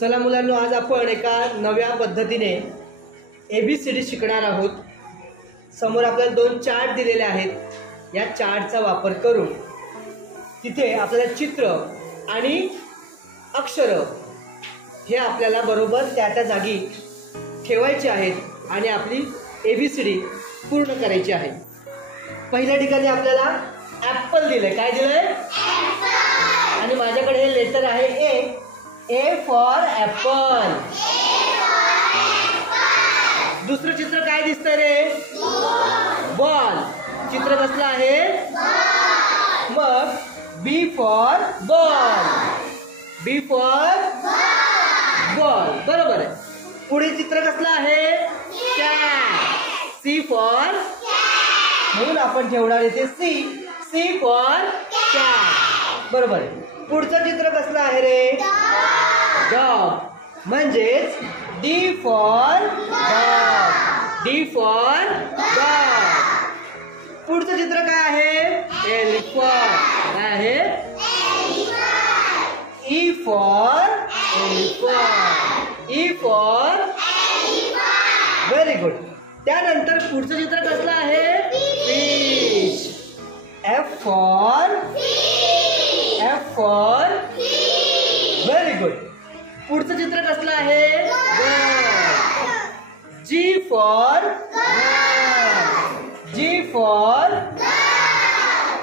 चला मुलांनो, आज आपण एका नव्या पद्धतीने ABCD शिकणार आहोत। समोर आपल्याला दोन चार्ट दिलेले आहेत। या चार्टचा वापर करून तिथे आपल्याला चित्र आणि अक्षर हे आपल्याला बरोबर त्या जागी ठेवायचे आहेत आणि आपली ABCD पूर्ण करायची आहे। पहिल्या ठिकाणी आपल्याला ॲपल दिलंय। काय दिलंय? ॲपल। आणि माझ्याकडे हे लेटर आहे A फॉर ॲपल। दुसरं चित्र काय दिसतंय रे? बॉल। चित्र कसलं आहे? मग B for ball. B for ball, बरोबर आहे। पुढे चित्र कसलं आहे? कॅट। C फॉर, म्हणून आपण ठेवणार इथे C फॉर कॅट, बरोबर आहे। पुढचं चित्र कसलं आहे रे? डॉग। म्हणजेच D for dog. D for dog. पुढचं चित्र काय आहे? एलिफंट। काय आहे? E for elephant. E for very good. त्यानंतर पुढचं चित्र कसलं आहे? Fish. F for very good. पुढचं चित्र कसलं आहे? G for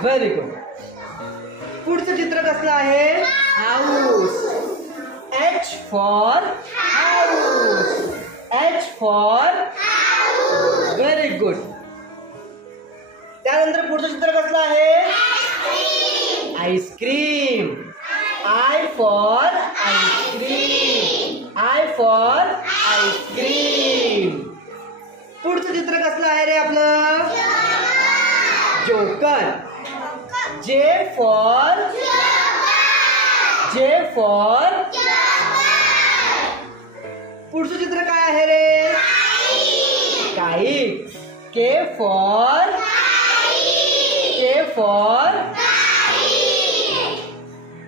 very good. पुढचं चित्र कसलं आहे? House. H for very good. त्यानंतर पुढचं चित्र कसलं आहे? आईस्क्रीम। I for ice cream. पुढचं चित्र कसलं आहे रे आपलं? जोकर। J फॉर पुढचं चित्र काय आहे रे? काईट। K फॉर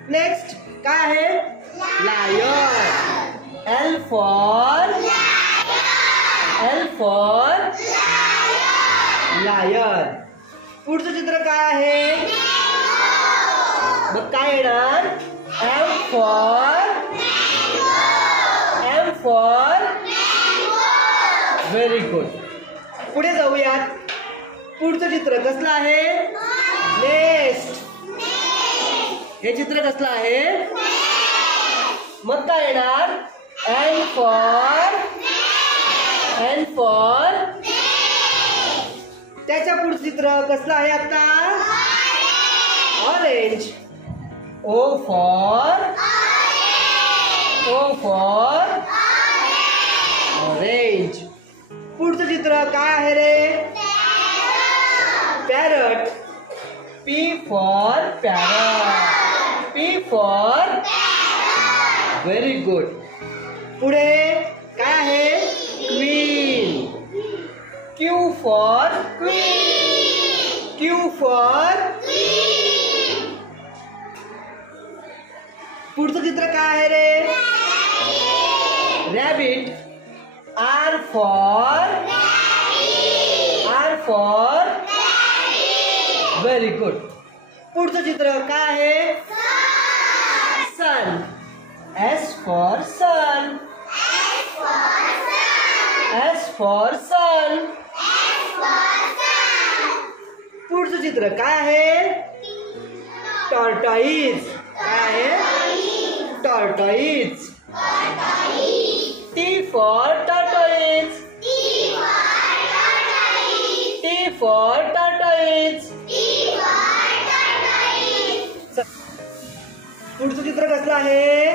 नेक्स्ट काय आहे? लायन। L for lion. पुढचं चित्र काय आहे? मग काय येणार? M for very good. पुढे जाऊयात। पुढचं चित्र कसलं आहे? नेस्ट। हे चित्र कसलं आहे? मग काय येणार? N फॉर त्याच्या पुढचं चित्र कसलं आहे आता? ऑरेंज। O for orange. पुढचं चित्र काय आहे रे? Parrot. P for very good. पुढे काय आहे? क्वीन। Q फॉर पुढचं चित्र काय आहे रे? Rabbit. R for very good. पुढचं चित्र काय आहे? सन। S for sun. पुढचं चित्र काय आहे? टॉर्टॉइज। काय आहे? टॉर्टॉइज। T for tortoise. पुढचं चित्र कसलं आहे?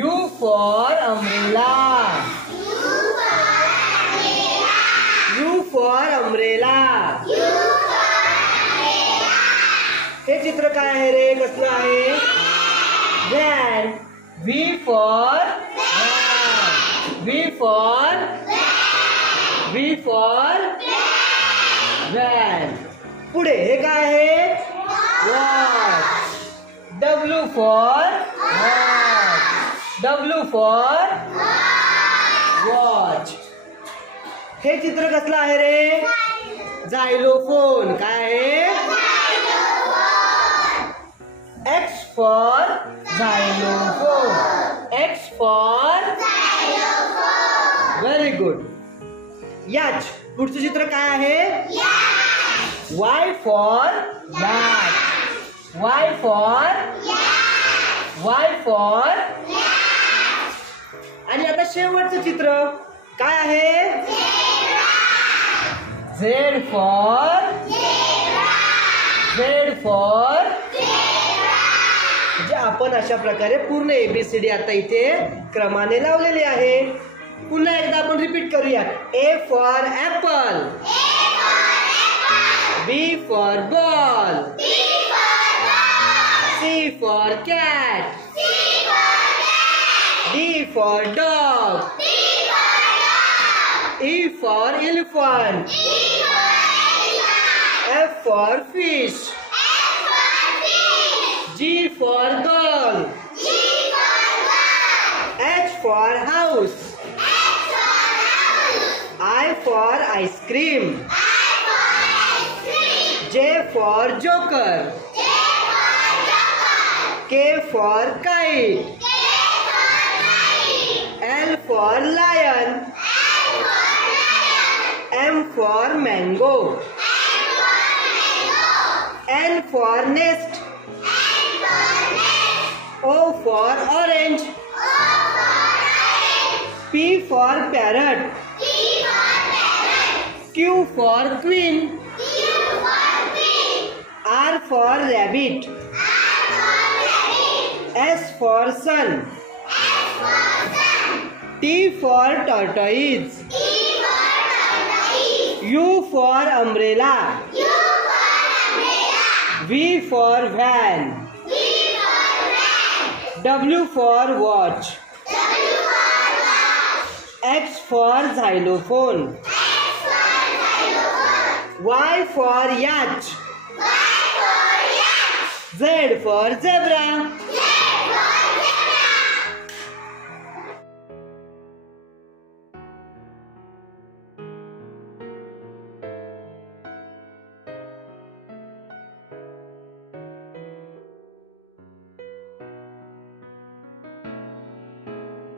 U for umbrella. हे चित्र काय आहे रे? कसलं आहे? व्हॅन। V for van. पुढे हे काय आहे? Watch. W for W for watch. हे चित्र कसलं आहे रे? झायलोफोन. काय आहे? X for xylophone. X for very good. याच पुढचं चित्र काय आहे? Y फॉर याच. Y फॉर आणि आता शेवटचं चित्र काय आहे? Z फॉर म्हणजे आपण अशा प्रकारे पूर्ण ABCD आता इथे क्रमाने लावलेले आहे. पुन्हा एकदा आपण रिपीट करूया. A for apple. B for ball. C for cat. D for dog. E for elephant. F for fish. G for girl. H for house. I for ice cream. J for joker. K for kite. L for lion. M for mango. N for nest. O for orange. P for parrot. Q for queen. R for rabbit. S for sun. T for tortoise. U for umbrella. V for van. W for watch. X for xylophone. Y for yacht. Z for zebra.